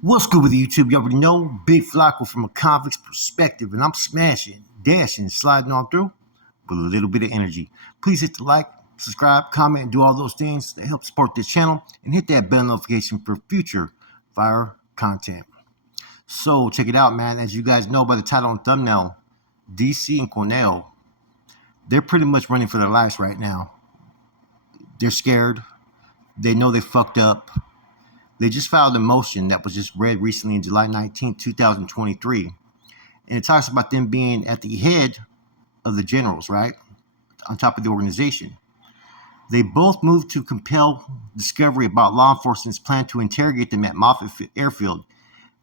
What's good with YouTube? You already know, Big Flacco from a convict's perspective, and I'm smashing, dashing, sliding on through with a little bit of energy. Please hit the like, subscribe, comment, and do all those things that help support this channel, and hit that bell notification for future fire content. So check it out, man. As you guys know by the title and thumbnail, DC and Conenejo, they're pretty much running for their lives right now. They're scared. They know they fucked up. They just filed a motion that was just read recently in July 19th, 2023. And it talks about them being at the head of the generals, right? On top of the organization. They both moved to compel discovery about law enforcement's plan to interrogate them at Moffett Airfield.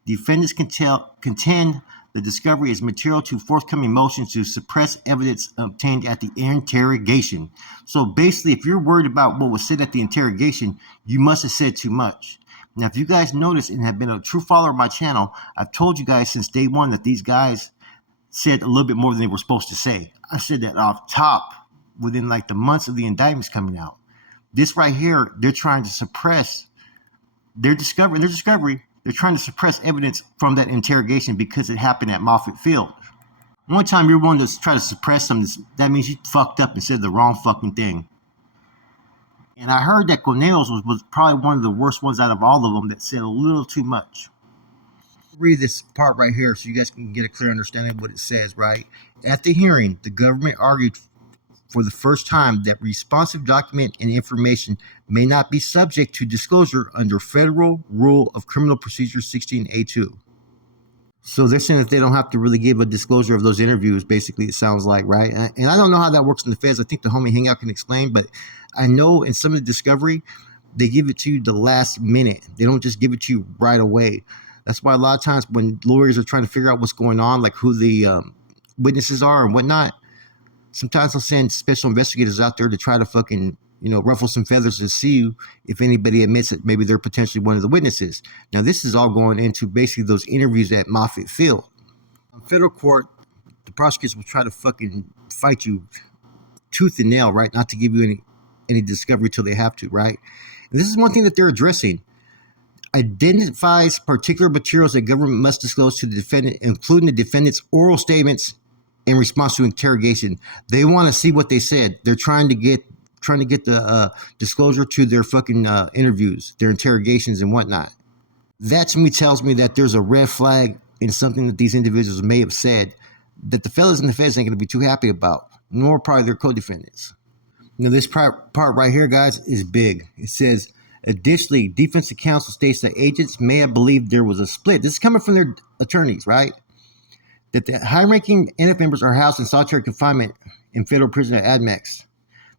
Defendants contend the discovery is material to forthcoming motions to suppress evidence obtained at the interrogation. So basically, if you're worried about what was said at the interrogation, you must have said too much. Now, if you guys notice and have been a true follower of my channel, I've told you guys since day one that these guys said a little bit more than they were supposed to say. I said that off top within like the months of the indictments coming out. This right here, they're trying to suppress their discovery. They're trying to suppress evidence from that interrogation because it happened at Moffett Field. One time you're willing to try to suppress something, that means you fucked up and said the wrong fucking thing. And I heard that Conenejo's was probably one of the worst ones out of all of them that said a little too much. Read this part right here so you guys can get a clear understanding of what it says, right? At the hearing, the government argued for the first time that responsive document and information may not be subject to disclosure under Federal Rule of Criminal Procedure 16A2. So they're saying that they don't have to really give a disclosure of those interviews, basically, it sounds like, right? And I don't know how that works in the feds. I think the homie Hangout can explain, but I know in some of the discovery, they give it to you the last minute. They don't just give it to you right away. That's why a lot of times when lawyers are trying to figure out what's going on, like who the witnesses are and whatnot, sometimes they'll send special investigators out there to try to fucking, ruffle some feathers to see if anybody admits that maybe they're potentially one of the witnesses. Now, this is all going into basically those interviews at Moffett Field. In federal court, the prosecutors will try to fucking fight you tooth and nail, right? Not to give you any discovery till they have to, right? And this is one thing that they're addressing. Identifies particular materials that government must disclose to the defendant, including the defendant's oral statements in response to interrogation. They want to see what they said. They're trying to get the disclosure to their fucking interviews, their interrogations and whatnot. That to me tells me that there's a red flag in something that these individuals may have said that the fellas in the feds ain't going to be too happy about, nor probably their co-defendants. This part right here, guys, is big. It says, additionally, defensive counsel states that agents may have believed there was a split. This is coming from their attorneys, right? That the high-ranking NF members are housed in solitary confinement in federal prison at ADMEX.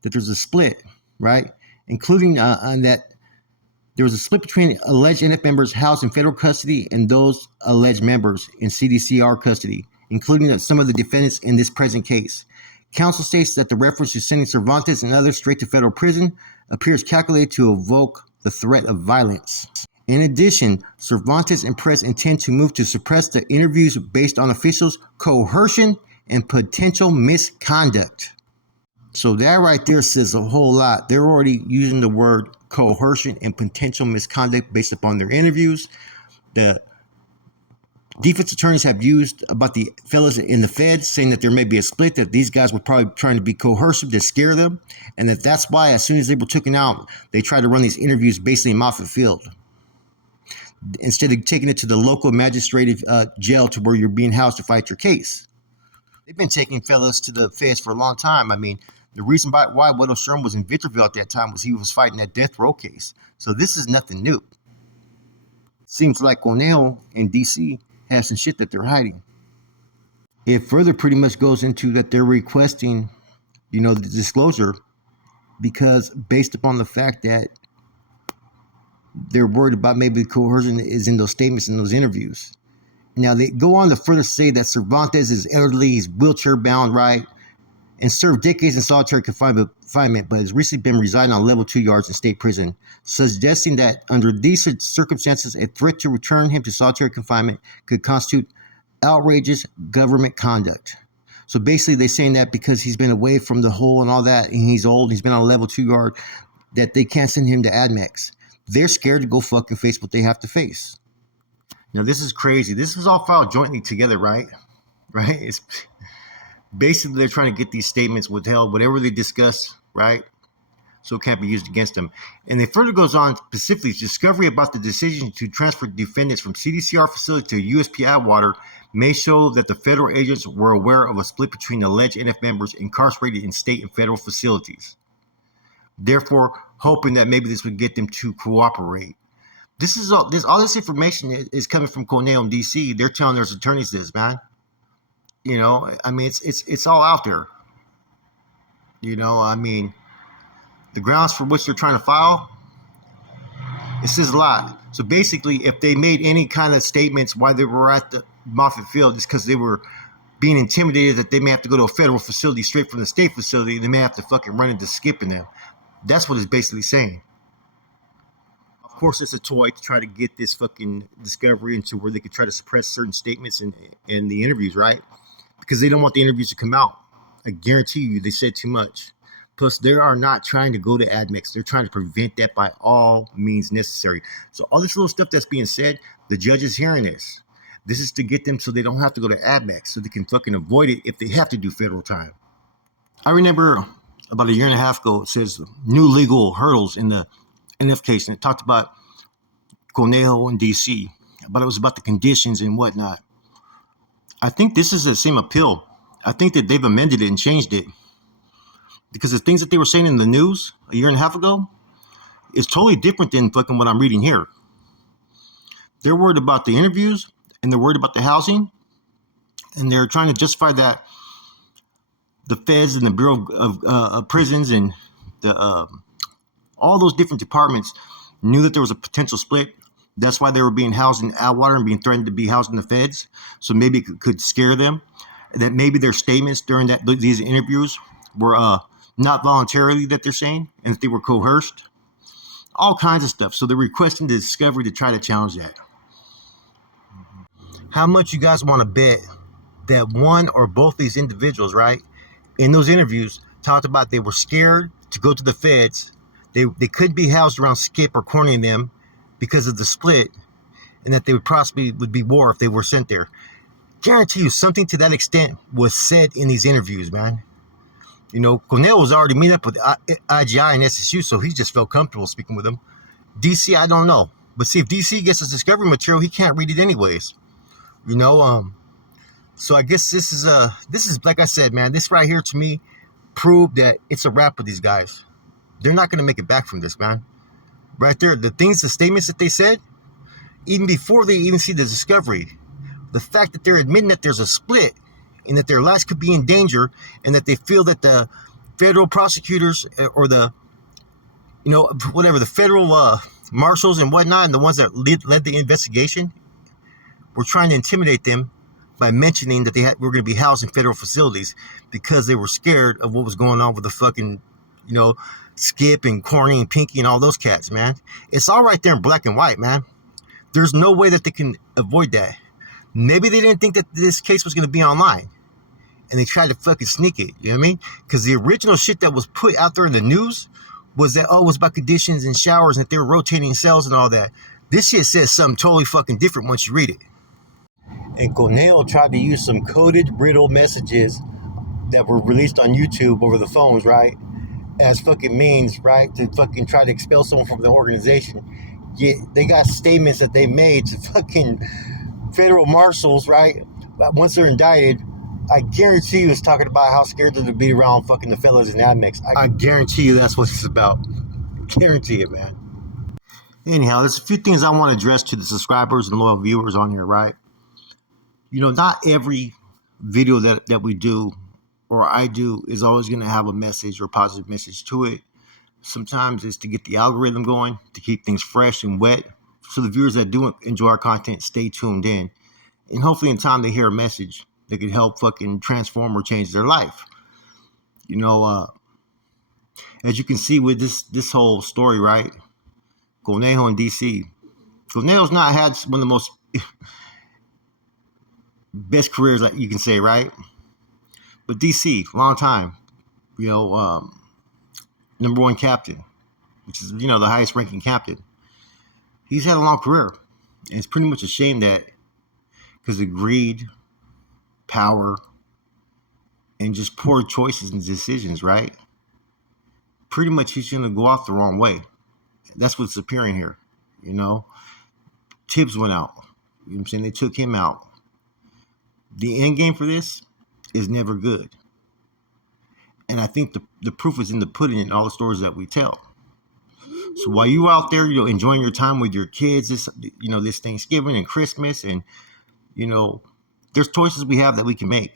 That there's a split, right? Including on that there was a split between alleged NF members housed in federal custody and those alleged members in CDCR custody, including some of the defendants in this present case. Counsel states that the reference to sending Cervantes and others straight to federal prison appears calculated to evoke the threat of violence. In addition, Cervantes and press intend to move to suppress the interviews based on officials' coercion and potential misconduct. So that right there says a whole lot. They're already using the word coercion and potential misconduct based upon their interviews. The defense attorneys have used about the fellas in the feds, saying that there may be a split, that these guys were probably trying to be coercive to scare them, and that's why as soon as they were taken out, they tried to run these interviews basically in Moffett Field, instead of taking it to the local magistrative jail to where you're being housed to fight your case. They've been taking fellas to the feds for a long time. I mean, the reason why Weddle Sherman was in Victorville at that time was he was fighting that death row case. So this is nothing new. Seems like Conenejo and DC have some shit that they're hiding. It further pretty much goes into that they're requesting, the disclosure because based upon the fact that they're worried about maybe coercion is in those statements in those interviews. Now, they go on to further say that Cervantes is elderly, he's wheelchair bound, right? And served decades in solitary confinement, but has recently been residing on level 2 yards in state prison, suggesting that under these circumstances, a threat to return him to solitary confinement could constitute outrageous government conduct. So basically, they're saying that because he's been away from the hole and all that, and he's old, he's been on a level 2 yard, that they can't send him to ADMEX. They're scared to go fucking face what they have to face. Now this is crazy. This was all filed jointly together, right? Right? It's basically they're trying to get these statements withheld, whatever they discuss, right? So it can't be used against them. And it further goes on specifically, discovery about the decision to transfer defendants from CDCR facility to USP Atwater may show that the federal agents were aware of a split between alleged NF members incarcerated in state and federal facilities. Therefore, hoping that maybe this would get them to cooperate. This is all this information is coming from Conenejo in DC. They're telling their attorneys this, man. You know, I mean, it's all out there. You know, I mean, the grounds for which they're trying to file, it says a lot. So basically, if they made any kind of statements why they were at the Moffett Field, it's because they were being intimidated that they may have to go to a federal facility straight from the state facility. They may have to fucking run into skipping them. That's what it's basically saying. Of course, it's a toy to try to get this fucking discovery into where they could try to suppress certain statements in the interviews, right? Because they don't want the interviews to come out. I guarantee you, they said too much. Plus, they are not trying to go to AdMex. They're trying to prevent that by all means necessary. So all this little stuff that's being said, the judge is hearing this. This is to get them so they don't have to go to AdMex, so they can fucking avoid it if they have to do federal time. I remember about a year and a half ago, it says new legal hurdles in the NF case, and it talked about Conejo and DC, but it was about the conditions and whatnot. I think this is the same appeal. I think that they've amended it and changed it because the things that they were saying in the news a year and a half ago is totally different than fucking what I'm reading here. They're worried about the interviews and they're worried about the housing, and they're trying to justify that the feds and the Bureau of Prisons and the all those different departments knew that there was a potential split. That's why they were being housed in Atwater and being threatened to be housed in the feds. So maybe it could scare them. That maybe their statements during these interviews were not voluntarily that they're saying, and that they were coerced. All kinds of stuff. So they're requesting the discovery to try to challenge that. How much you guys want to bet that one or both these individuals, right, in those interviews talked about they were scared to go to the feds. They could be housed around Skip or Corny and them because of the split, and that they would possibly would be war if they were sent there. Guarantee you something to that extent was said in these interviews, man. You know, Cornell was already meeting up with IGI and SSU, so he just felt comfortable speaking with them. DC, I don't know. But see, if DC gets his discovery material, he can't read it anyways. You know, so I guess this is like I said, man, this right here to me proved that it's a wrap with these guys. They're not going to make it back from this, man. Right there, the statements that they said, even before they even see the discovery, the fact that they're admitting that there's a split and that their lives could be in danger, and that they feel that the federal prosecutors or the, you know, whatever, the federal marshals and whatnot, and the ones that led the investigation, were trying to intimidate them by mentioning that were going to be housed in federal facilities because they were scared of what was going on with the fucking, you know, Skip and Corny and Pinky and all those cats, man. It's all right there in black and white, man. There's no way that they can avoid that. Maybe they didn't think that this case was going to be online, and they tried to fucking sneak it. You know what I mean? Because the original shit that was put out there in the news was that, oh, it was about conditions and showers and that they were rotating cells and all that. This shit says something totally fucking different once you read it. And Conejo tried to use some coded riddle messages that were released on YouTube over the phones, right, as fucking means, right, to fucking try to expel someone from the organization. Yet they got statements that they made to fucking federal marshals, right, once they're indicted. I guarantee you it's talking about how scared they're to be around fucking the fellas in AdMex. I guarantee you that's what it's about. Guarantee it, man. Anyhow, there's a few things I want to address to the subscribers and loyal viewers on here, right? You know, not every video that we do or I do is always going to have a message or a positive message to it. Sometimes it's to get the algorithm going, to keep things fresh and wet, so the viewers that do enjoy our content stay tuned in. And hopefully in time they hear a message that could help fucking transform or change their life. You know, as you can see with this whole story, right? Conejo and DC. Conejo's not had one of the most best careers that you can say, right? But DC, long time, you know, number one captain, which is, you know, the highest ranking captain. He's had a long career. And it's pretty much a shame that because of greed, power, and just poor choices and decisions, right? Pretty much he's going to go off the wrong way. That's what's appearing here. You know, Tibbs went out. You know what I'm saying? They took him out. The end game for this is never good. And I think the proof is in the pudding in all the stories that we tell. So while you out there, enjoying your time with your kids, this Thanksgiving and Christmas, and there's choices we have that we can make,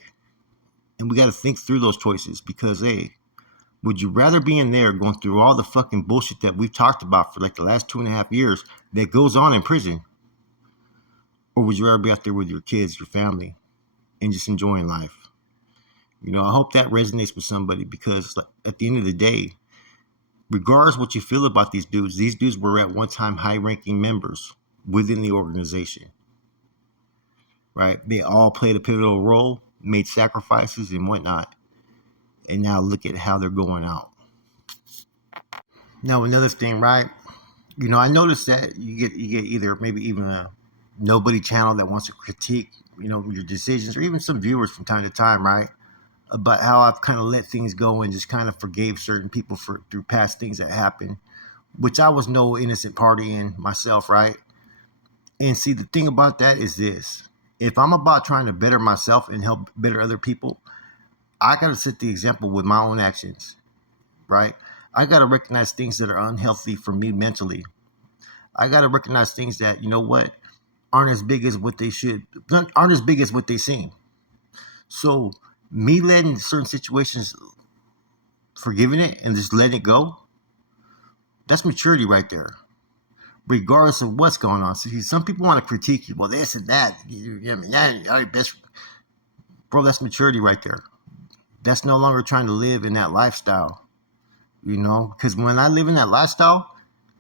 and we got to think through those choices because, hey, would you rather be in there going through all the fucking bullshit that we've talked about for like the last 2.5 years that goes on in prison, or would you rather be out there with your kids, your family, and just enjoying life? I hope that resonates with somebody because at the end of the day, regardless what you feel about these dudes were at one time high-ranking members within the organization, right? They all played a pivotal role, made sacrifices and whatnot, and now look at how they're going out. Now, another thing, right? I noticed that you get either maybe even a nobody channel that wants to critique, your decisions, or even some viewers from time to time, right? About how I've kind of let things go and just kind of forgave certain people through past things that happened, which I was no innocent party in myself, right? And see, the thing about that is this. If I'm about trying to better myself and help better other people, I got to set the example with my own actions, right? I got to recognize things that are unhealthy for me mentally. I got to recognize things that, aren't as big as what they seem. So me letting certain situations, forgiving it and just letting it go, that's maturity right there, regardless of what's going on. See, some people want to critique you, well, this and that. Bro, that's maturity right there. That's no longer trying to live in that lifestyle, because when I live in that lifestyle,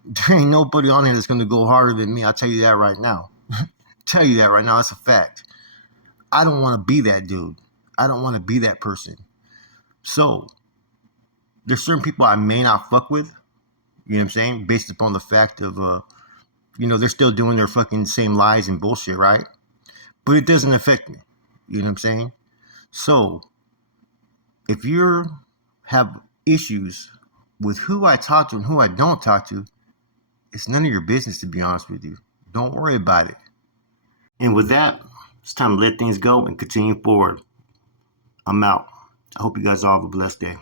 there ain't nobody on here that's going to go harder than me. I'll tell you that right now. That's a fact. I don't want to be that dude. I don't want to be that person. So there's certain people I may not fuck with, you know what I'm saying, based upon the fact of, they're still doing their fucking same lies and bullshit, right? But it doesn't affect me, you know what I'm saying? So if you have issues with who I talk to and who I don't talk to, it's none of your business, to be honest with you. Don't worry about it. And with that, it's time to let things go and continue forward. I'm out. I hope you guys all have a blessed day.